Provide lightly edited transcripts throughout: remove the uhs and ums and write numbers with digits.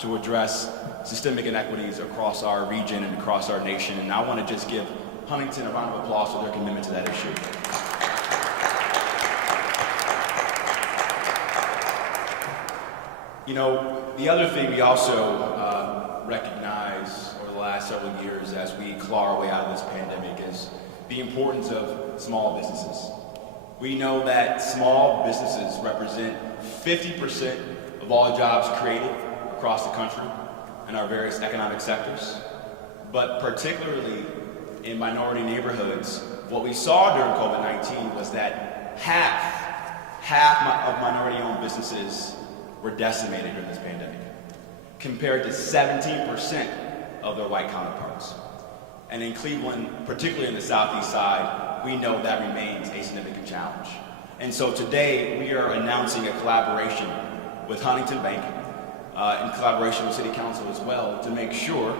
to address systemic inequities across our region and across our nation. And I want to just give Huntington a round of applause for their commitment to that issue. You know, the other thing we also recognize over the last several years as we claw our way out of this pandemic is the importance of small businesses. We know that small businesses represent 50% of all jobs created across the country in our various economic sectors. But particularly in minority neighborhoods, what we saw during COVID-19 was that half of minority-owned businesses were decimated during this pandemic, compared to 17% of their white counterparts. And in Cleveland, particularly in the southeast side, we know that remains a significant challenge. And so today, we are announcing a collaboration with Huntington Bank, in collaboration with City Council as well, to make sure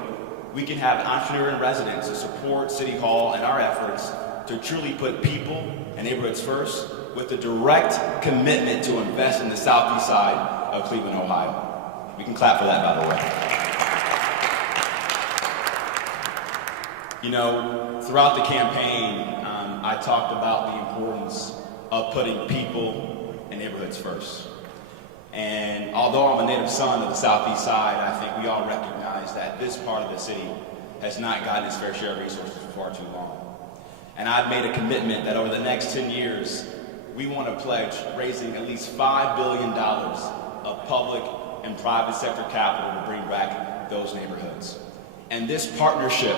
we can have entrepreneur in residence to support City Hall and our efforts to truly put people and neighborhoods first, with a direct commitment to invest in the southeast side of Cleveland, Ohio. We can clap for that, by the way. You know, throughout the campaign, I talked about the importance of putting people and neighborhoods first. And although I'm a native son of the southeast side, I think we all recognize that this part of the city has not gotten its fair share of resources for far too long. And I've made a commitment that over the next 10 years, we want to pledge raising at least $5 billion of public and private sector capital to bring back those neighborhoods. And this partnership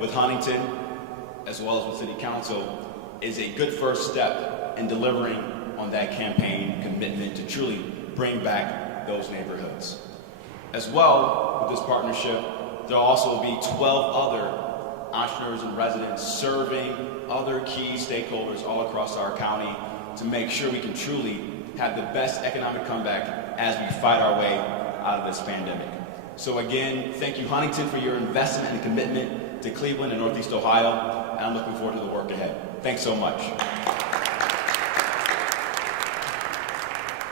with Huntington, as well as with City Council, is a good first step in delivering on that campaign commitment to truly bring back those neighborhoods. As well, with this partnership, there'll also be 12 other entrepreneurs and residents serving other key stakeholders all across our county to make sure we can truly have the best economic comeback as we fight our way out of this pandemic. So again, thank you, Huntington, for your investment and commitment to Cleveland and Northeast Ohio, and I'm looking forward to the work ahead. Thanks so much.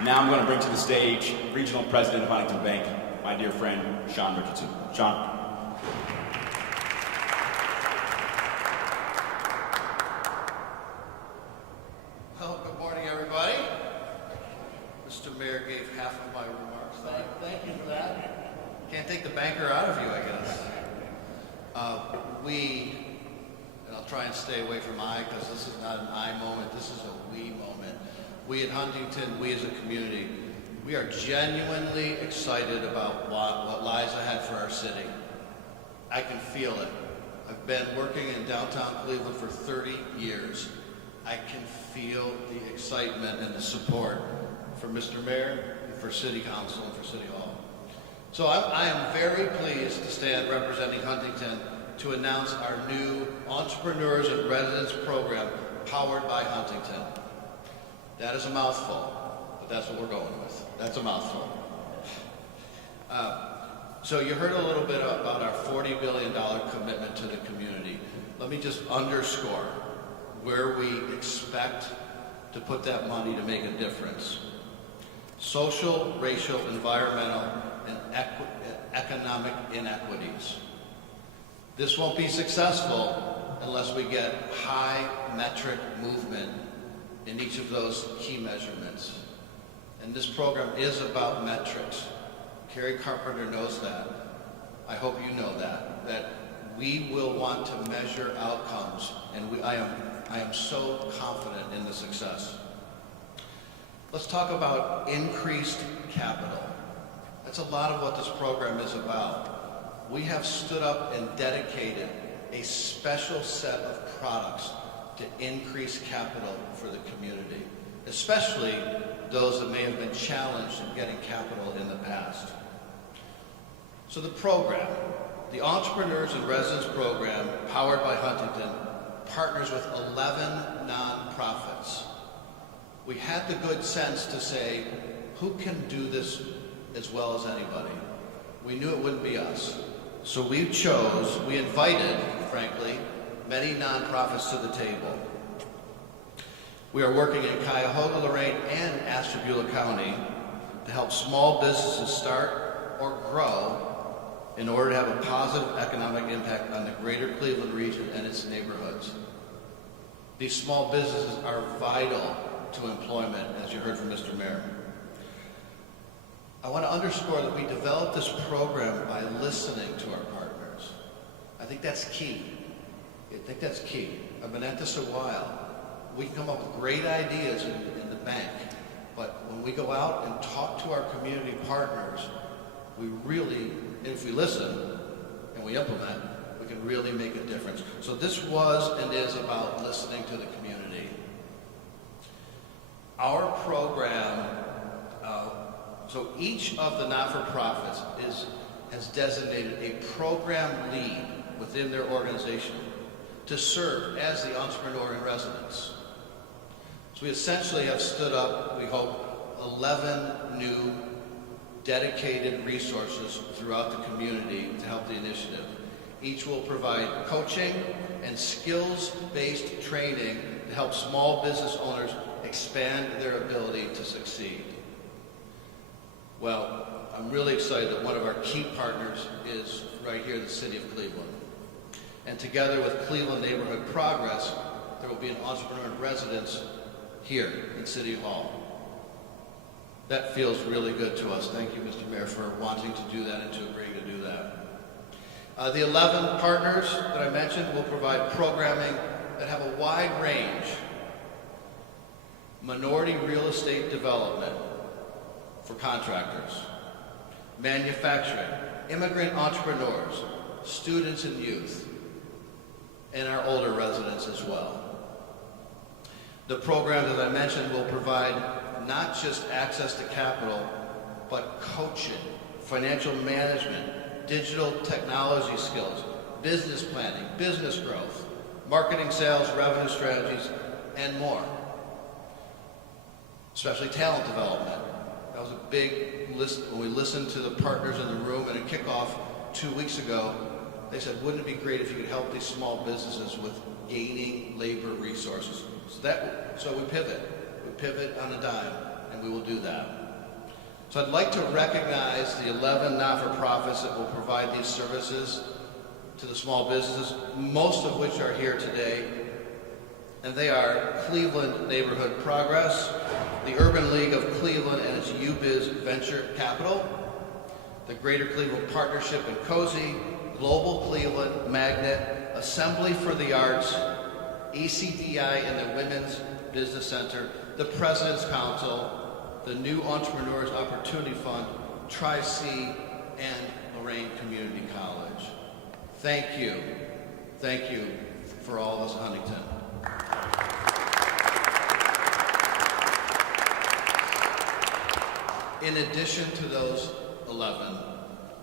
Now I'm going to bring to the stage Regional President of Huntington Bank, my dear friend, Sean Richardson. Sean. Well, good morning, everybody. Mr. Mayor gave half of my remarks. Thank you for that. Can't take the banker out of you, I guess. And I'll try and stay away from I, because this is not an I moment, this is a we moment. We at Huntington, we as a community, we are genuinely excited about what lies ahead for our city. I can feel it. I've been working in downtown Cleveland for 30 years. I can feel the excitement and the support for Mr. Mayor, and for City Council, and for City Hall. So I am very pleased to stand representing Huntington to announce our new Entrepreneurs and Residents program powered by Huntington. That is a mouthful, but that's what we're going with. That's a mouthful. So you heard a little bit about our $40 billion commitment to the community. Let me just underscore where we expect to put that money to make a difference. Social, racial, environmental, and economic inequities. This won't be successful unless we get high metric movement in each of those key measurements. And this program is about metrics. Carrie Carpenter knows that. I hope you know that we will want to measure outcomes, and I am so confident in the success. Let's talk about increased capital. That's a lot of what this program is about. We have stood up and dedicated a special set of products to increase capital for the community, especially those that may have been challenged in getting capital in the past. So the program, the Entrepreneurs and Residents program, powered by Huntington, partners with 11 nonprofits. We had the good sense to say, who can do this as well as anybody? We knew it wouldn't be us. So we invited, frankly, many nonprofits to the table. We are working in Cuyahoga, Lorain and Ashtabula County to help small businesses start or grow in order to have a positive economic impact on the greater Cleveland region and its neighborhoods. These small businesses are vital to employment, as you heard from Mr. Mayor. I want to underscore that we developed this program by listening to our partners. I think that's key. I've been at this a while. We can come up with great ideas in the bank, but when we go out and talk to our community partners, we really, if we listen and we implement, we can really make a difference. So this was and is about listening to the community. Our program, so each of the not-for-profits has designated a program lead within their organization to serve as the entrepreneur in residence. So we essentially have stood up, we hope, 11 new dedicated resources throughout the community to help the initiative. Each will provide coaching and skills-based training to help small business owners expand their ability to succeed. Well, I'm really excited that one of our key partners is right here in the city of Cleveland. And together with Cleveland Neighborhood Progress, there will be an entrepreneur in residence here in City Hall. That feels really good to us. Thank you, Mr. Mayor, for wanting to do that and to agreeing to do that. The 11 partners that I mentioned will provide programming that have a wide range. Minority real estate development for contractors, manufacturing, immigrant entrepreneurs, students and youth, and our older residents as well. The program, as I mentioned, will provide not just access to capital, but coaching, financial management, digital technology skills, business planning, business growth, marketing, sales, revenue strategies, and more. Especially talent development. That was a big list when we listened to the partners in the room at a kickoff 2 weeks ago. They said, wouldn't it be great if you could help these small businesses with gaining labor resources? So we pivot on a dime, and we will do that. So I'd like to recognize the 11 not-for-profits that will provide these services to the small businesses, most of which are here today. And they are Cleveland Neighborhood Progress, the Urban League of Cleveland and its UBiz Venture Capital, the Greater Cleveland Partnership and Cozy, Global Cleveland Magnet, Assembly for the Arts, ECDI and the Women's Business Center, the President's Council, the New Entrepreneurs Opportunity Fund, Tri-C, and Lorain Community College. Thank you for all of us in Huntington. In addition to those 11,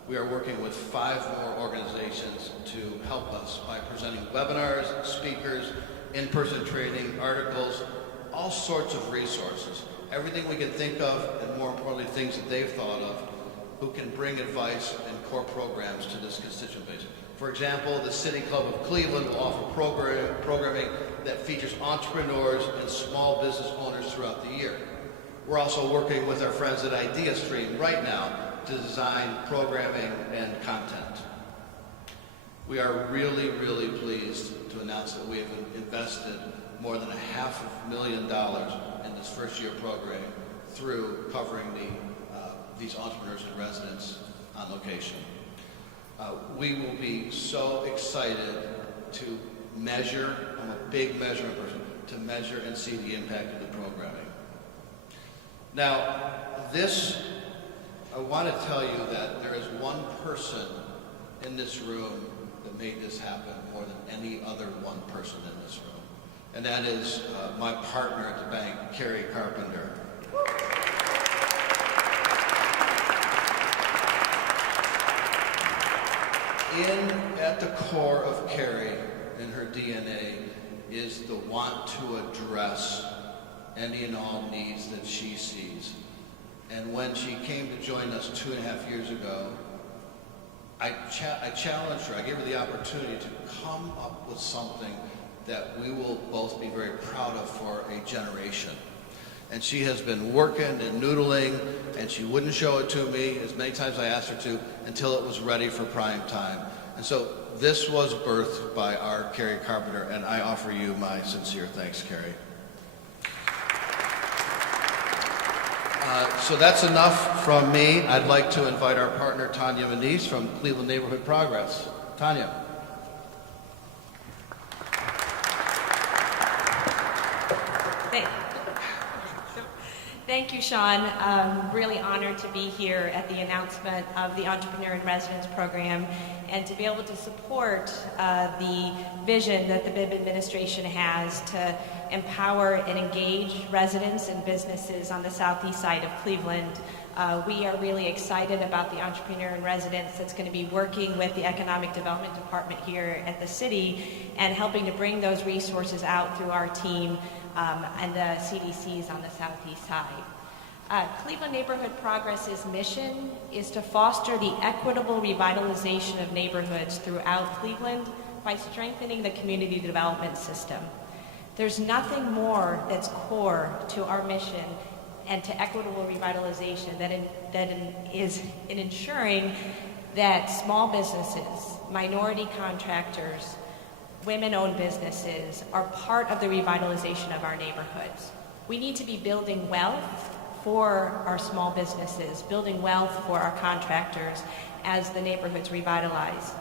we are working with 5 more organizations to help us by presenting webinars, speakers, in-person training, articles, all sorts of resources. Everything we can think of, and more importantly, things that they've thought of, who can bring advice and core programs to this constituent base. For example, the City Club of Cleveland will offer programming that features entrepreneurs and small business owners throughout the year. We're also working with our friends at IdeaStream right now to design programming and content. We are really, really pleased to announce that we have invested more than $500,000 in this first-year program through covering these entrepreneurs and residents on location. We will be so excited to measure, I'm a big measuring person, to measure and see the impact of the programming. Now, I want to tell you that there is one person in this room that made this happen more than any other one person in this room. And that is my partner at the bank, Carrie Carpenter. At the core of Carrie and her DNA is the want to address any and all needs that she sees. And when she came to join us 2.5 years ago, I challenged her, I gave her the opportunity to come up with something that we will both be very proud of for a generation. And she has been working and noodling, and she wouldn't show it to me as many times I asked her to until it was ready for prime time. And so this was birthed by our Carrie Carpenter, and I offer you my sincere thanks, Carrie. So that's enough from me. I'd like to invite our partner, Tanya Manise from Cleveland Neighborhood Progress. Tanya. Thank you, Sean. Really honored to be here at the announcement of the Entrepreneur in Residence program and to be able to support the vision that the Bibb administration has to empower and engage residents and businesses on the southeast side of Cleveland. We are really excited about the Entrepreneur in Residence that's going to be working with the Economic Development Department here at the city and helping to bring those resources out through our team and the CDCs on the southeast side. Cleveland Neighborhood Progress's mission is to foster the equitable revitalization of neighborhoods throughout Cleveland by strengthening the community development system. There's nothing more that's core to our mission and to equitable revitalization that is in ensuring that small businesses, minority contractors, women-owned businesses are part of the revitalization of our neighborhoods. We need to be building wealth for our small businesses, building wealth for our contractors as the neighborhoods revitalize.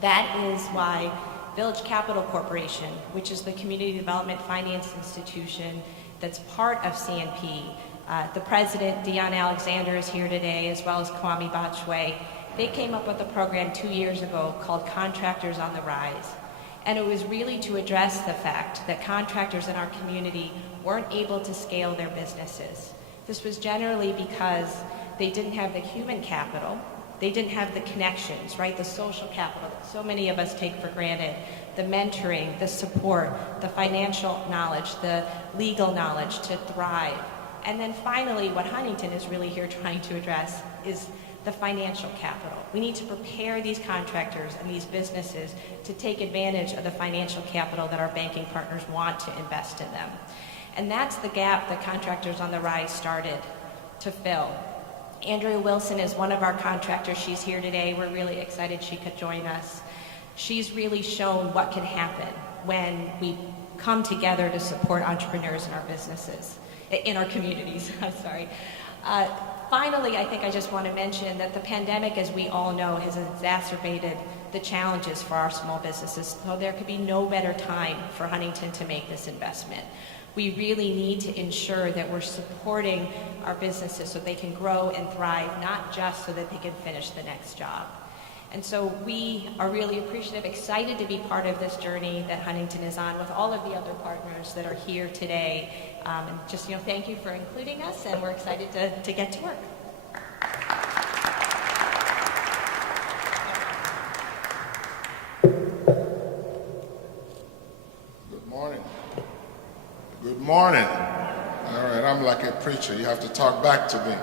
That is why Village Capital Corporation, which is the community development finance institution that's part of CNP, the president, Dion Alexander, is here today, as well as Kwame Botchway. They came up with a program 2 years ago called Contractors on the Rise. And it was really to address the fact that contractors in our community weren't able to scale their businesses. This was generally because they didn't have the human capital, they didn't have the connections, right? The social capital that so many of us take for granted, the mentoring, the support, the financial knowledge, the legal knowledge to thrive. And then finally, what Huntington is really here trying to address is the financial capital. We need to prepare these contractors and these businesses to take advantage of the financial capital that our banking partners want to invest in them. And that's the gap that Contractors on the Rise started to fill. Andrea Wilson is one of our contractors. She's here today. We're really excited she could join us. She's really shown what can happen when we come together to support entrepreneurs in our businesses, in our communities, I'm sorry. Finally, I think I just want to mention that the pandemic, as we all know, has exacerbated the challenges for our small businesses. So there could be no better time for Huntington to make this investment. We really need to ensure that we're supporting our businesses so they can grow and thrive, not just so that they can finish the next job. And so we are really appreciative, excited to be part of this journey that Huntington is on with all of the other partners that are here today. And just, thank you for including us, and we're excited to get to work. Good morning. Good morning. All right, I'm like a preacher. You have to talk back to me.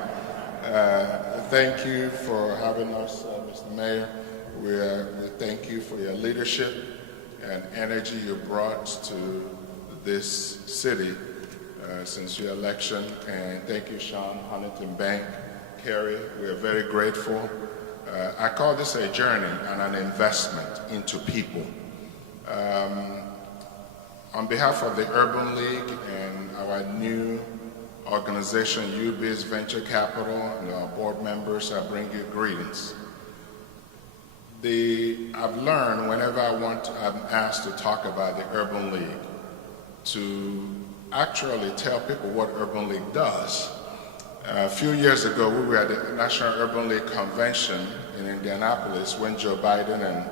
Thank you for having us, Mr. Mayor. We thank you for your leadership and energy you brought to this city since your election. And thank you, Sean, Huntington Bank, Carrie. We are very grateful. I call this a journey and an investment into people. On behalf of the Urban League and our new organization, UBIZ Venture Capital, and our board members, I bring you greetings. I've learned whenever I'm asked to talk about the Urban League to actually tell people what Urban League does. A few years ago, we were at the National Urban League Convention in Indianapolis when Joe Biden and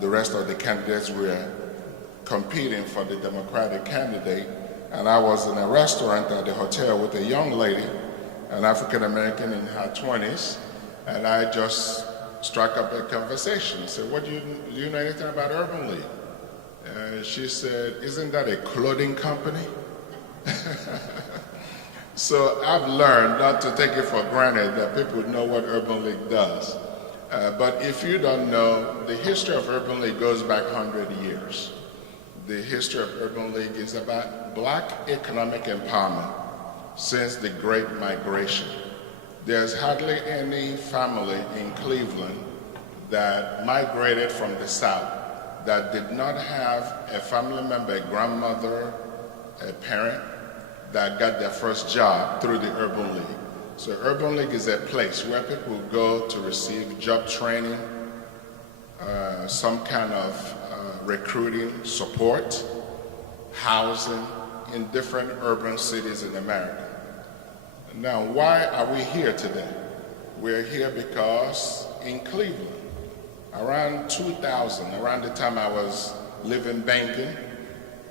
the rest of the candidates were competing for the Democratic candidate. And I was in a restaurant at the hotel with a young lady, an African American in her 20s, and I just struck up a conversation. I said, do you know anything about Urban League? She said, isn't that a clothing company? So I've learned not to take it for granted that people know what Urban League does. But if you don't know, the history of Urban League goes back 100 years. The history of Urban League is about Black economic empowerment since the Great Migration. There's hardly any family in Cleveland that migrated from the South that did not have a family member, a grandmother, a parent that got their first job through the Urban League. So Urban League is a place where people go to receive job training, some kind of recruiting support, housing in different urban cities in America. Now, why are we here today? We're here because in Cleveland, around 2000, around the time I was living banking,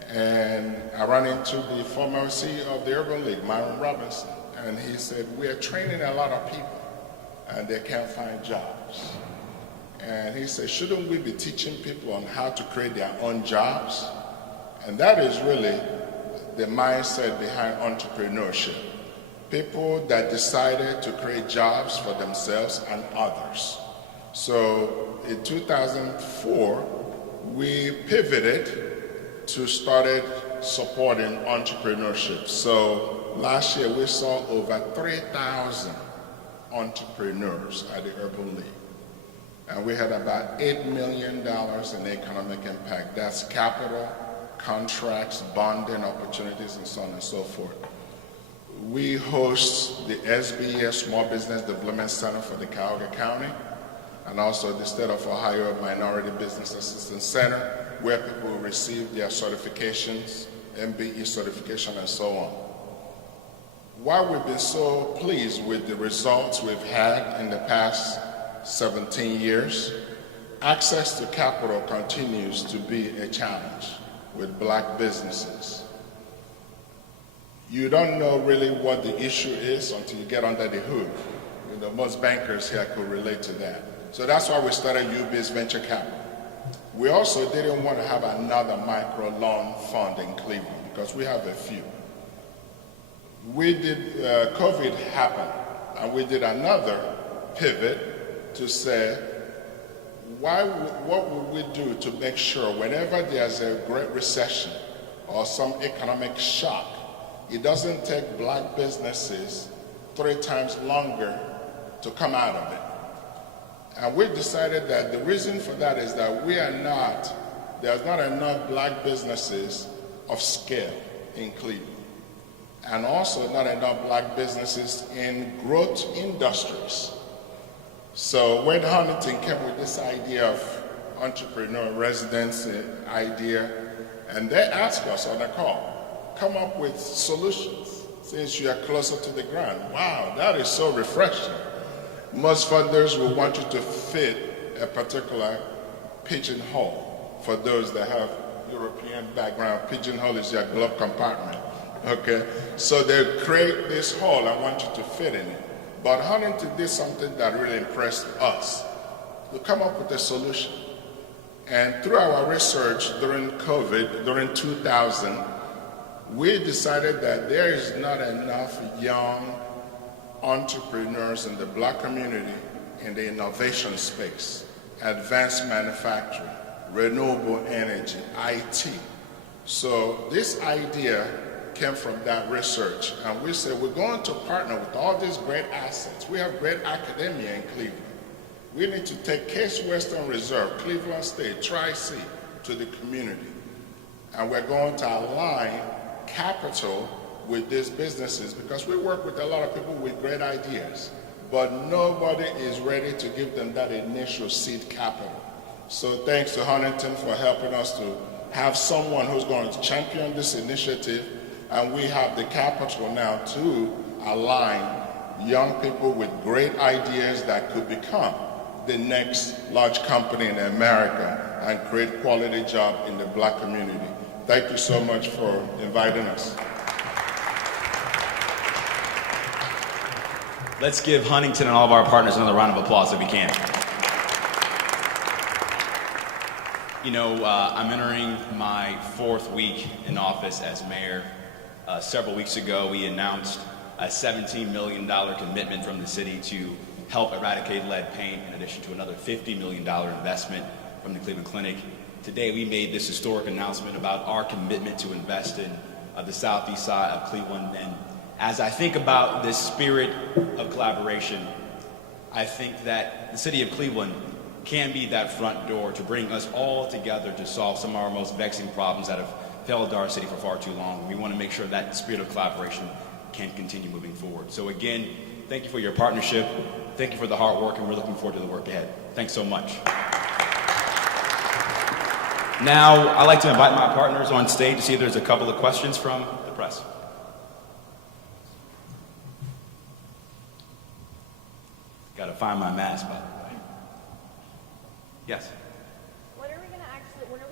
and I ran into the former CEO of the Urban League, Myron Robinson, and he said, we are training a lot of people and they can't find jobs. And he said, shouldn't we be teaching people on how to create their own jobs? And that is really the mindset behind entrepreneurship. People that decided to create jobs for themselves and others. So in 2004, we pivoted to started supporting entrepreneurship. So last year we saw over 3,000 entrepreneurs at the Urban League. And we had about $8 million in economic impact. That's capital, contracts, bonding opportunities, and so on and so forth. We host the SBA Small Business Development Center for the Cuyahoga County, and also the State of Ohio Minority Business Assistance Center, where people receive their certifications, MBE certification, and so on. While we've been so pleased with the results we've had in the past 17 years, access to capital continues to be a challenge with black businesses. You don't know really what the issue is until you get under the hood. You know, most bankers here could relate to that. So that's why we started UBIZ Venture Capital. We also didn't want to have another micro loan fund in Cleveland because we have a few. We did, COVID happened, and we did another pivot to say, what would we do to make sure whenever there's a great recession or some economic shock, it doesn't take black businesses 3 times longer to come out of it. And we decided that the reason for that is that there's not enough black businesses of scale in Cleveland. And also not enough black businesses in growth industries. So when Huntington came with this idea of entrepreneur residency idea, and they asked us on the call, come up with solutions since you are closer to the ground. Wow, that is so refreshing. Most funders will want you to fit a particular pigeonhole. For those that have European background, pigeonhole is your glove compartment. Okay, so they create this hole and want you to fit in it. But Huntington did something that really impressed us. We come up with a solution. And through our research during COVID, during 2000, we decided that there is not enough young entrepreneurs in the black community in the innovation space, advanced manufacturing, renewable energy, IT. So this idea came from that research, and we said we're going to partner with all these great assets. We have great academia in Cleveland. We need to take Case Western Reserve, Cleveland State, Tri-C to the community. And we're going to align capital with these businesses because we work with a lot of people with great ideas, but nobody is ready to give them that initial seed capital. So thanks to Huntington for helping us to have someone who's going to champion this initiative, and we have the capital now to align young people with great ideas that could become the next large company in America and create quality job in the black community. Thank you so much for inviting us. Let's give Huntington and all of our partners another round of applause if we can. You know, I'm entering my 4th week in office as mayor. Several weeks ago, we announced a $17 million commitment from the city to help eradicate lead paint, in addition to another $50 million investment from the Cleveland Clinic. Today, we made this historic announcement about our commitment to invest in the southeast side of Cleveland. And As I think about this spirit of collaboration, I think that the city of Cleveland can be that front door to bring us all together to solve some of our most vexing problems that have failed our city for far too long. We want to make sure that spirit of collaboration can continue moving forward. So again, thank you for your partnership. Thank you for the hard work, and we're looking forward to the work ahead. Thanks so much. Now, I'd like to invite my partners on stage to see if there's a couple of questions from the press. Got to find my mask, by the way. Yes. When are we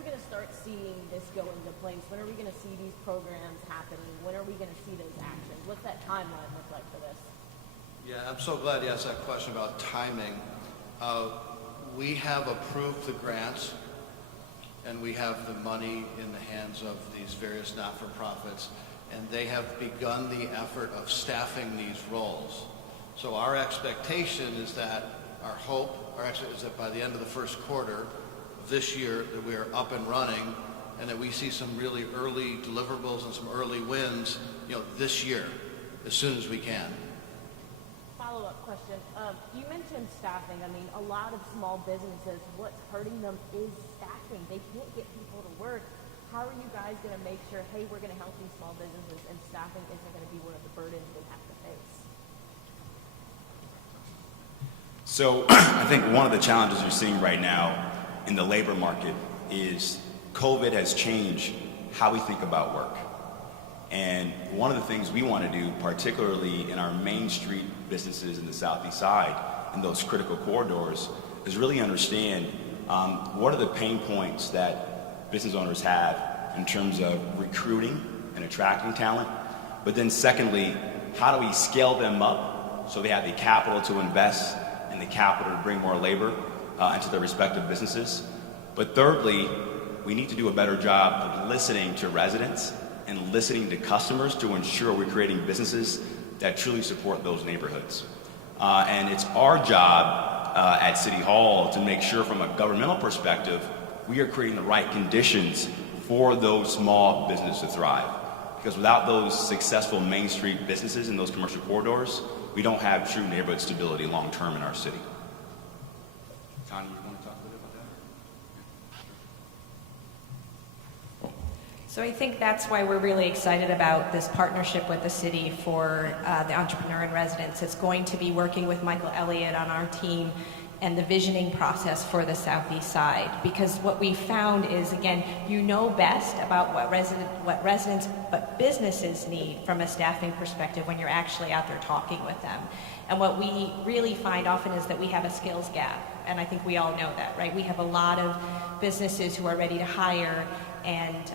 going to start seeing this go into place? When are we going to see these programs happening? When are we going to see those actions? What's that timeline look like for this? Yeah, I'm so glad you asked that question about timing. We have approved the grants, and we have the money in the hands of these various not-for-profits, and they have begun the effort of staffing these roles. So our expectation is that, our hope, is that by the end of the first quarter of this year, that we are up and running, and that we see some really early deliverables and some early wins, this year, as soon as we can. Follow-up question. You mentioned staffing. I mean, a lot of small businesses, what's hurting them is staffing. They can't get people to work. How are you guys going to make sure, hey, we're going to help these small businesses, and staffing isn't going to be one of the burdens they have to face? So I think one of the challenges you're seeing right now in the labor market is COVID has changed how we think about work. And one of the things we want to do, particularly in our Main Street businesses in the Southeast side, in those critical corridors, is really understand what are the pain points that business owners have in terms of recruiting and attracting talent. But then secondly, how do we scale them up so they have the capital to invest and the capital to bring more labor into their respective businesses. But thirdly, we need to do a better job of listening to residents and listening to customers to ensure we're creating businesses that truly support those neighborhoods. And it's our job at City Hall to make sure from a governmental perspective, we are creating the right conditions for those small businesses to thrive. Because without those successful Main Street businesses in those commercial corridors, we don't have true neighborhood stability long term in our city. Tanya, you want to talk a little bit about that? So I think that's why we're really excited about this partnership with the city for the Entrepreneur in Residence. It's going to be working with Michael Elliott on our team and the visioning process for the Southeast side. Because what we found is, again, you know best about what residents, but businesses need from a staffing perspective when you're actually out there talking with them. And what we really find often is that we have a skills gap. And I think we all know that, right? We have a lot of businesses who are ready to hire, and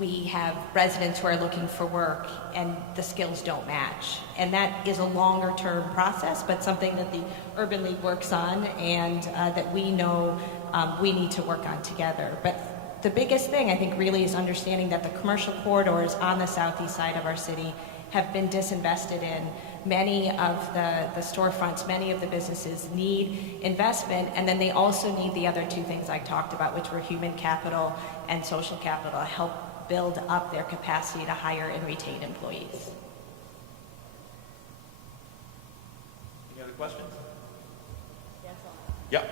we have residents who are looking for work, and the skills don't match. And that is a longer term process, but something that the Urban League works on, and that we know we need to work on together. But the biggest thing, I think, really is understanding that the commercial corridors on the southeast side of our city have been disinvested in. Many of the storefronts, many of the businesses need investment, and then they also need the other two things I talked about, which were human capital and social capital, to help build up their capacity to hire and retain employees. Any other questions? Yes, Yeah.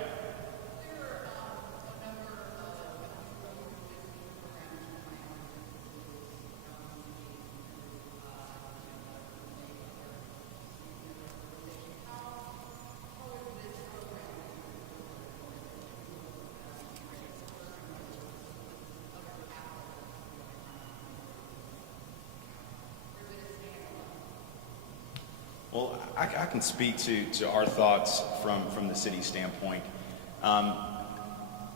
Well, I can speak to our thoughts from the city standpoint.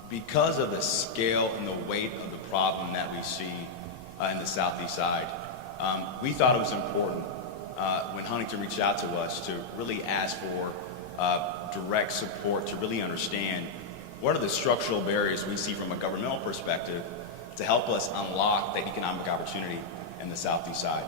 Because of the scale and the weight of the problem that we see in the southeast side, we thought it was important when Huntington reached out to us to really ask for direct support to really understand what are the structural barriers we see from a governmental perspective to help us unlock the economic opportunity in the southeast side.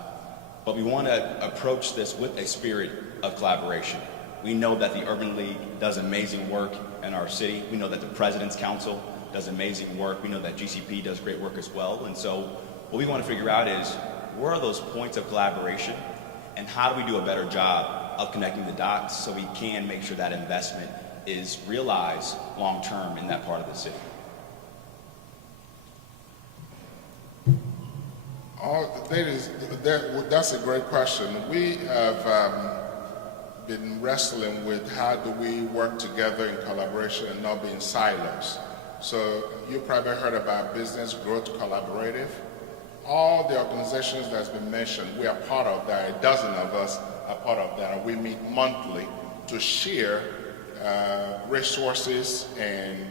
But we want to approach this with a spirit of collaboration. We know that the Urban League does amazing work in our city. We know that the President's Council does amazing work. We know that GCP does great work as well. And so what we want to figure out is where are those points of collaboration, and how do we do a better job of connecting the dots so we can make sure that investment is realized long term in that part of the city? That's a great question. We have been wrestling with how do we work together in collaboration and not be in silos. So you probably heard about Business Growth Collaborative. All the organizations that's been mentioned, we are part of that. A dozen of us are part of that. And we meet monthly to share resources and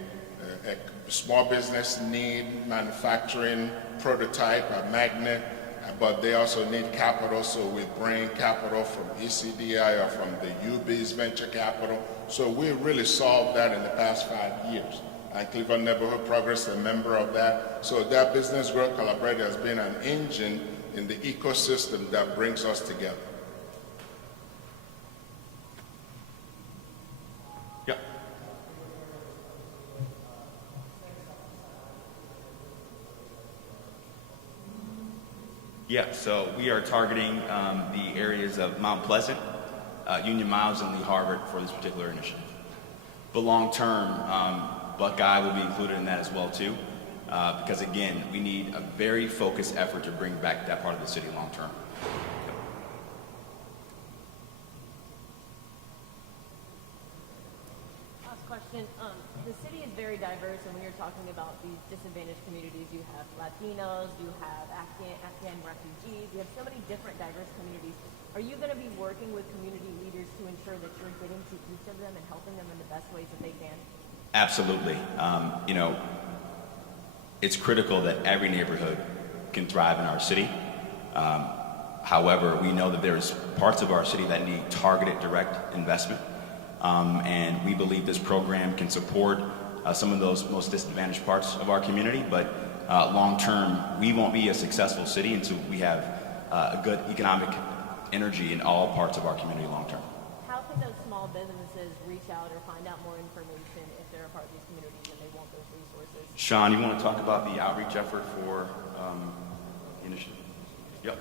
small business need manufacturing prototype, a magnet, but they also need capital, so we bring capital from ECDI or from the UB's venture capital. So we really solved that in the past 5 years. And Cleveland Neighborhood Progress is a member of that. So that Business Growth Collaborative has been an engine in the ecosystem that brings us together. Yep. Yeah, so we are targeting the areas of Mount Pleasant, Union Miles, and Lee Harvard for this particular initiative. But long term, Buckeye will be included in that as well too, because again, we need a very focused effort to bring back that part of the city long term. Last question. The city is very diverse, and when you're talking about these disadvantaged communities, you have Latinos, you have Afghan refugees, you have so many different diverse communities. Are you going to be working with community leaders to ensure that you're getting to each of them and helping them in the best ways that they can? Absolutely. It's critical that every neighborhood can thrive in our city. However, we know that there's parts of our city that need targeted direct investment. And we believe this program can support some of those most disadvantaged parts of our community, but long term, we won't be a successful city until we have a good economic energy in all parts of our community long term. How can those small businesses reach out or find out more information if they're a part of these communities and they want those resources? Sean, you want to talk about the outreach effort for the initiative? Yep.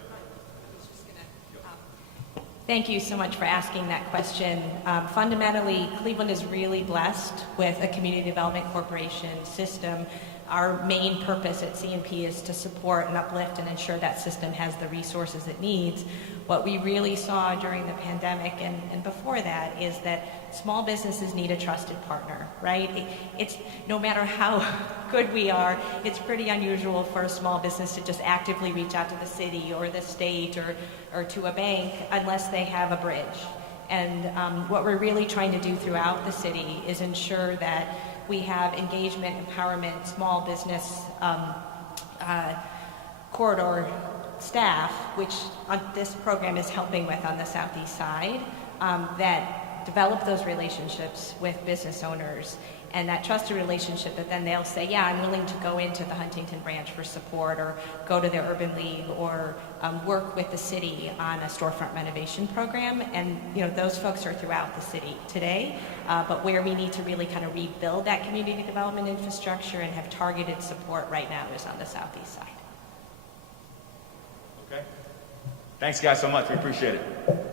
Thank you so much for asking that question. Fundamentally, Cleveland is really blessed with a community development corporation system. Our main purpose at CNP is to support and uplift and ensure that system has the resources it needs. What we really saw during the pandemic and before that is that small businesses need a trusted partner, right? It's no matter how good we are, it's pretty unusual for a small business to just actively reach out to the city or the state or to a bank unless they have a bridge. And what we're really trying to do throughout the city is ensure that we have engagement, empowerment, small business corridor staff, which this program is helping with on the southeast side, that develop those relationships with business owners and that trusted relationship that then they'll say, yeah, I'm willing to go into the Huntington branch for support or go to the Urban League or work with the city on a storefront renovation program. And those folks are throughout the city today, but where we need to really kind of rebuild that community development infrastructure and have targeted support right now is on the southeast side. Okay. Thanks guys so much, we appreciate it.